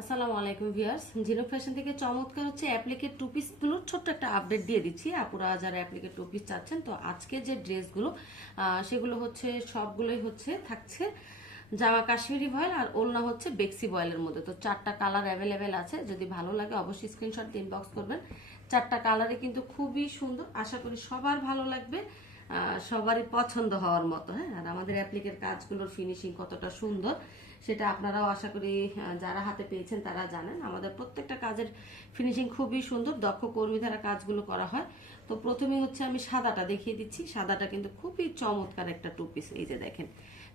আসসালামু আলাইকুম viewers. জিনো fashion থেকে চমৎকার হচ্ছে অ্যাপ্লিকের টু পিসগুলোর ছোট্ট একটা আপডেট দিয়ে দিচ্ছি। আপুরা যারা অ্যাপ্লিকের টু পিস চাচ্ছেন, তো আজকে যে ড্রেসগুলো সেগুলো হচ্ছে সবগুলোই হচ্ছে থাকছে জামা কাশ্মীরি ভয়েল আর ওলনা হচ্ছে বেক্সি ভয়েলের মধ্যে। তো চারটা কালার অ্যাভেলেবেল আছে। যদি ভালো লাগে অবশ্যই স্ক্রিনশট ইনবক্স করবেন। চারটা কালারে কিন্তু খুবই সুন্দর। আশা করি সবার ভালো লাগবে। সবারই পছন্দ হওয়ার মতো হ্যাঁ? আর আমাদের অ্যাপ্লিকের কাজগুলোর ফিনিশিং কতটা সুন্দর, সেটা আপনারাও আশা করি যারা হাতে পেয়েছেন তারা জানেন। আমাদের প্রত্যেকটা কাজের ফিনিশিং খুবই সুন্দর, দক্ষ কর্মী দ্বারা কাজগুলো করা হয়। তো প্রথমে হচ্ছে আমি সাদাটা দেখিয়ে দিচ্ছি। সাদাটা কিন্তু খুবই চমৎকার একটা টু পিস এই যে দেখেন।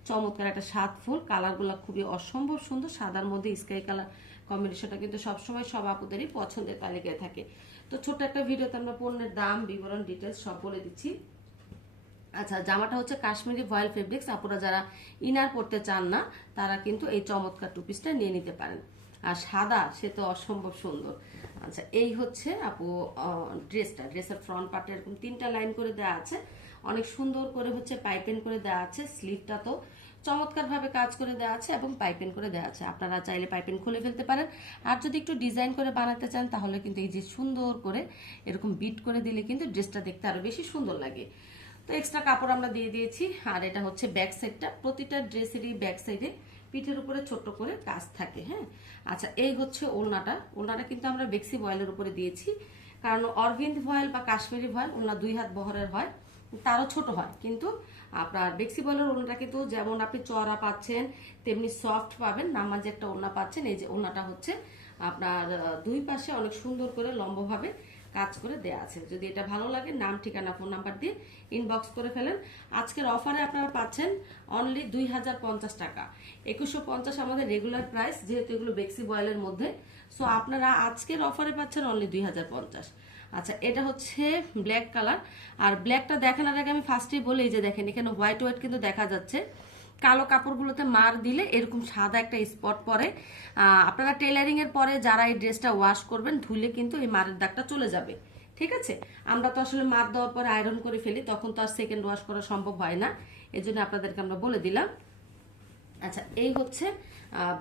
চমৎকার একটা সাত ফুল কালারগুলো খুবই অসম্ভব সুন্দর। সাদার মধ্যে স্কাই কালার কম্বিনেশনটা কিন্তু সবসময় সব আপুদেরই পছন্দের তালিকায় থাকে। তো ছোট্ট একটা ভিডিওতে আমরা পণ্যের দাম, বিবরণ ডিটেলস সব বলে দিচ্ছি। আচ্ছা জামাটা হচ্ছে কাশ্মীরি ভয়েল ফেব্রিক্স। আপনারা যারা ইনার পরতে চান না, তারা কিন্তু এই চমৎকার টু পিসটা নিয়ে নিতে পারেন। আর সাদা, সে তো অসম্ভব সুন্দর। আচ্ছা এই হচ্ছে আপু ড্রেসটা। ড্রেসের ফ্রন্ট পার্টে এরকম তিনটা লাইন করে দেওয়া আছে। অনেক সুন্দর করে হচ্ছে পাইপেন করে দেওয়া আছে। স্লিভটা তো চমৎকার ভাবে কাজ করে দেওয়া আছে এবং পাইপেন করে দেওয়া আছে। আপনারা চাইলে পাইপেন খুলে ফেলতে পারেন। আর যদি একটু ডিজাইন করে বানাতে চান, তাহলে কিন্তু এই যে সুন্দর করে এরকম বিট করে দিলে কিন্তু ড্রেসটা দেখতে আরও বেশি সুন্দর লাগে। তো এক্সট্রা কাপড় আমরা দিয়ে দিয়েছি, আর এটা হচ্ছে ব্যাক সাইডটা প্রতিটা ড্রেসেরই ব্যাক সাইডে পিঠের উপরে ছোট্ট করে কাজ থাকে হ্যাঁ? আচ্ছা এই হচ্ছে ওলনাটা। ওলনাটা কিন্তু আমরা বেক্সি ভয়েলের উপরে দিয়েছি, কারণ অরবিন্দ ভয়েল বা কাশ্মীরি ভয়েল ওলনা দুই হাত বহরের হয়, তারও ছোট হয়। কিন্তু আপনার বেক্সি বয়েলের ওলনাটা কিন্তু যেমন আপনি চড়া পাচ্ছেন, তেমনি সফট পাবেন নামাজে একটা ওলনা পাচ্ছেন, এই যে ওলনাটা হচ্ছে আপনার দুই পাশে অনেক সুন্দর করে লম্বভাবে কাজ করে দেয়া আছে। যদি এটা ভালো লাগে, নাম, ঠিকানা, ফোন নাম্বার দিয়ে ইনবক্স করে ফেলেন। আজকের অফারে আপনারা পাচ্ছেন অনলি দুই হাজার পঞ্চাশ টাকা। একুশশো পঞ্চাশ আমাদের রেগুলার প্রাইস যেহেতু এগুলো বেক্সি বয়েলের মধ্যে। সো আপনারা আজকের অফারে পাচ্ছেন অনলি দুই হাজার পঞ্চাশ। আচ্ছা এটা হচ্ছে ব্ল্যাক কালার আর ব্ল্যাকটা দেখানোর আগে আমি ফার্স্টেই বলি যে দেখেন, এখানে হোয়াইট হোয়াইট কিন্তু দেখা যাচ্ছে। কালো কাপড়গুলোতে মার দিলে এরকম সাদা একটা স্পট পরে। আপনারা টেলারিংয়ের পরে যারা এই ড্রেসটা ওয়াশ করবেন ধুলে কিন্তু এই মারের দাগটা চলে যাবে। ঠিক আছে? আমরা তো আসলে মার দেওয়ার পরে আয়রন করে ফেলি, তখন তো আর সেকেন্ড ওয়াশ করা সম্ভব হয় না। এই জন্য আপনাদেরকে আমরা বলে দিলাম। আচ্ছা এই হচ্ছে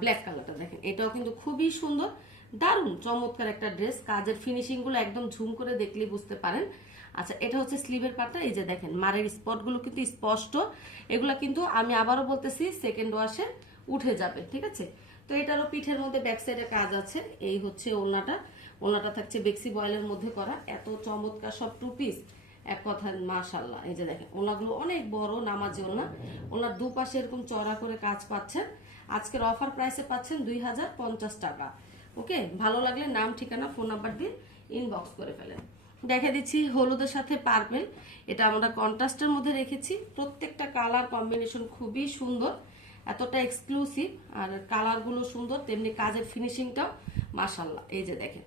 ব্ল্যাক কালারটা দেখেন। এটাও কিন্তু খুবই সুন্দর। দারুণ, চমৎকার একটা ড্রেস কাজের ফিনিশিংগুলো একদম ঝুম করে দেখলেই বুঝতে পারেন। আচ্ছা এটা হচ্ছে স্লিভের পার্টটা এই যে দেখেন, মারের স্পটগুলো কিন্তু স্পষ্ট। এগুলো কিন্তু আমি আবারও বলতেছি সেকেন্ড ওয়াশে উঠে যাবে, ঠিক আছে? তো এটারও পিঠের মধ্যে ব্যাক সাইডে কাজ আছে, এই হচ্ছে ওনাটা ওনাটা থাকছে বেক্সি বয়েলের মধ্যে করা, এত চমৎকার সব টু পিস এক কথা মাশাল্লাহ এই যে দেখেন ওনাগুলো অনেক বড়, নামাজি ওনা ওনার দুপাশে এরকম চড়া করে কাজ পাচ্ছেন। আজকের অফার প্রাইসে পাচ্ছেন দুই হাজার পঞ্চাশ টাকা। ওকে? ভালো লাগলে নাম, ঠিকানা, ফোন নাম্বার দিয়ে ইনবক্স করে ফেলেন। দেখে দিচ্ছি হলুদের সাথে পার্পেল। এটা আমরা কন্ট্রাস্টের মধ্যে রেখেছি। প্রত্যেকটা কালার কম্বিনেশন খুবই সুন্দর, এতটা এক্সক্লুসিভ আর কালারগুলো সুন্দর, তেমনি কাজের ফিনিশিংটাও মাসাল্লাহ এই যে দেখেন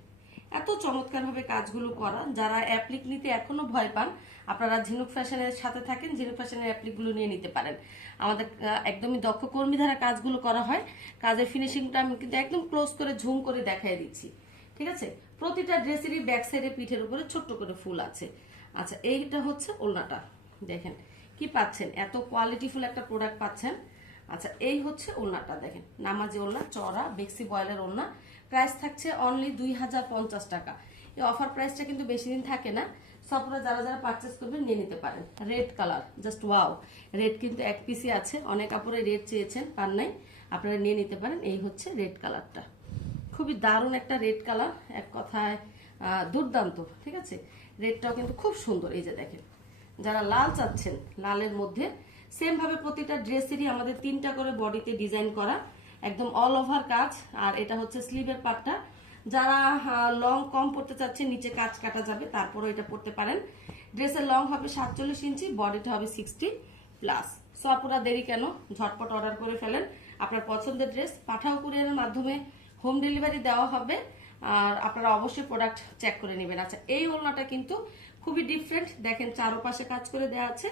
এত চমৎকারভাবে কাজগুলো করা। যারা অ্যাপ্লিক নিতে এখনও ভয় পান, আপনারা ঝিনুক ফ্যাশনের সাথে থাকেন, ঝিনুক ফ্যাশনের অ্যাপ্লিকগুলো নিয়ে নিতে পারেন। আমাদের একদমই দক্ষ কর্মী দ্বারা কাজগুলো করা হয়। কাজের ফিনিশিংটা আমি কিন্তু একদম ক্লোজ করে, ঝুম করে দেখাই দিচ্ছি। ঠিক আছে? প্রতিটা ড্রেসেরই ব্যাক সাইডে পিঠের উপরে ছোট্ট করে ফুল আছে। আচ্ছা এইটা হচ্ছে ওলনাটা দেখেন, কি পাচ্ছেন? এত কোয়ালিটিফুল একটা প্রোডাক্ট পাচ্ছেন। আচ্ছা এই হচ্ছে ওলনাটা দেখেন, নামাজি ওলনা চড়া, বেক্সি বয়েলের ওলনা প্রাইস থাকছে অনলি দুই হাজার পঞ্চাশ টাকা। এই অফার প্রাইসটা কিন্তু বেশি দিন থাকে না। সবরা যারা যারা পারচেস করবেন নিয়ে নিতে পারেন। Red colour just wow red কিন্তু এক পিসি আছে। অনেক কাপড়ে রেড চেয়েছেন, পান নাই। আপনারা নিয়ে নিতে পারেন। এই হচ্ছে রেড কালারটা খুবই দারুণ একটা রেড কালার এক কথায় দুর্দান্ত, ঠিক আছে? রেডটাও কিন্তু খুব সুন্দর, এই যে দেখেন। যারা লাল চাচ্ছেন, লালের মধ্যে সেমভাবে প্রতিটা ড্রেসেরই আমাদের তিনটা করে বডিতে ডিজাইন করা। একদম অল ওভার কাজ, আর এটা হচ্ছে স্লিভের পার্টটা যারা লং কম পড়তে চাচ্ছেন, নিচে কাজ কাটা যাবে তারপরে এটা পড়তে পারেন। ড্রেসের লং হবে সাতচল্লিশ ইঞ্চি বডিটা হবে সিক্সটি প্লাস সো আপুরা দেরি কেন? ঝটপট অর্ডার করে ফেলেন। আপনার পছন্দের ড্রেস পাঠাও কুরিয়ারের মাধ্যমে হোম ডেলিভারি দেওয়া হবে। আর আপনারা অবশ্যই প্রোডাক্ট চেক করে নেবেন। আচ্ছা এই ওলনাটা কিন্তু খুবই ডিফারেন্ট দেখেন চারোপাশে কাজ করে দেওয়া আছে।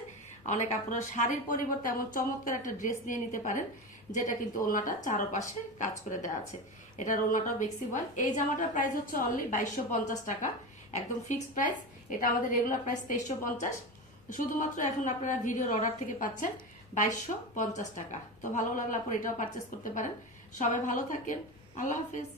অনেক আপনারা শাড়ির পরিবর্তে এমন চমৎকার একটা ড্রেস নিয়ে নিতে পারেন। যেটা কিন্তু ওলনাটা চারোপাশে কাজ করে দেওয়া আছে। এটার ওলনাটা বেক্সি বয় এই জামাটার প্রাইস হচ্ছে অনলি বাইশশো টাকা। একদম ফিক্সড প্রাইস এটা আমাদের রেগুলার প্রাইস তেইশশো পঞ্চাশ। শুধুমাত্র এখন আপনারা ভিডিওর অর্ডার থেকে পাচ্ছেন বাইশশো পঞ্চাশ টাকা। তো ভালো লাগলে আপনারা এটাও পারচেস করতে পারেন। সবাই ভালো থাকেন। আল্লাহ হাফিজ।